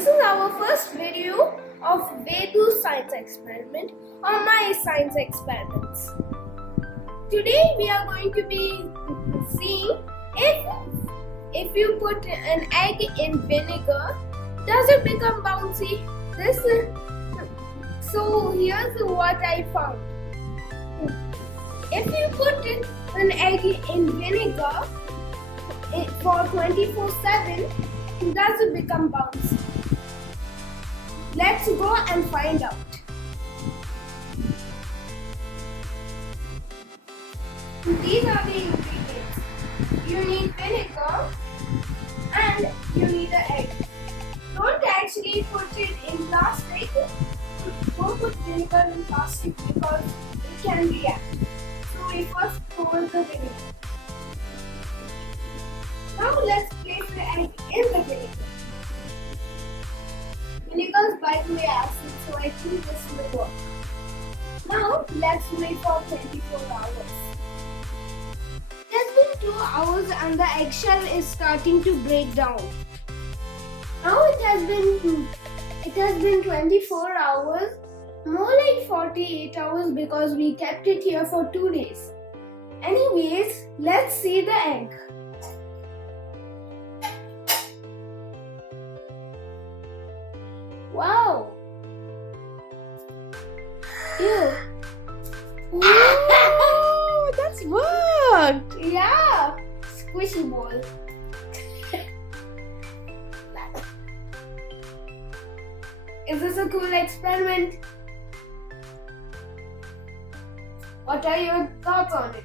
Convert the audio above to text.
This is our first video of Vedu's science experiment or my science experiments. Today we are going to be seeing if you put an egg in vinegar, does it become bouncy? So here's what I found. If you put an egg in vinegar for 24/7, does it become bouncy? Let's go and find out. These are the ingredients. You need vinegar and you need an egg. Don't actually put it in plastic. Don't put vinegar in plastic because it can react. So we first pour the vinegar. Now let's place the egg in the vinegar. Vinegar binds with acid, so I think this will work. Now let's wait for 24 hours. It has been 2 hours and the eggshell is starting to break down. Now it has been 24 hours, more like 48 hours because we kept it here for 2 days. Anyways, let's see the egg. Wow! Ew! Oh, that's worked! Yeah! Squishy ball. Is this a cool experiment? What are your thoughts on it?